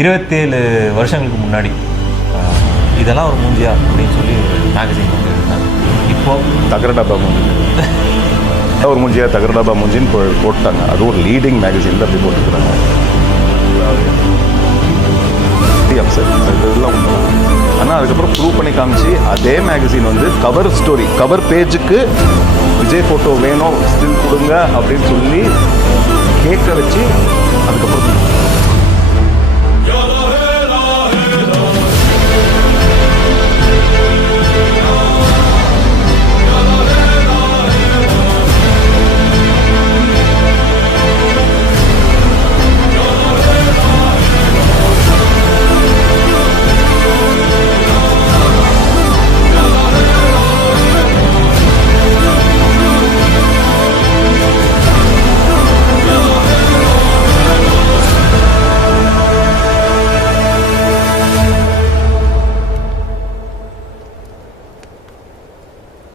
27 வருஷங்களுக்கு முன்னாடி இதெல்லாம் ஒரு மூஞ்சியா அப்படின்னு சொல்லி மேகசின் வந்து இருந்தாங்க. இப்போது தகரடப்பா மூஞ்சி ஒரு மூஞ்சியா தகரடப்பா மூஞ்சின்னு போட்டாங்க. அது ஒரு லீடிங் மேகசினில் அப்படி போட்டுக்கிறாங்க. இதெல்லாம் ஆனால் அதுக்கப்புறம் ப்ரூவ் பண்ணி காமிச்சு அதே மேகசின் வந்து கவர் ஸ்டோரி கவர் பேஜுக்கு விஜய் ஃபோட்டோ வேணும் ஸ்டில் கொடுங்க அப்படின்னு சொல்லி கேட்க வச்சு அதுக்கப்புறம்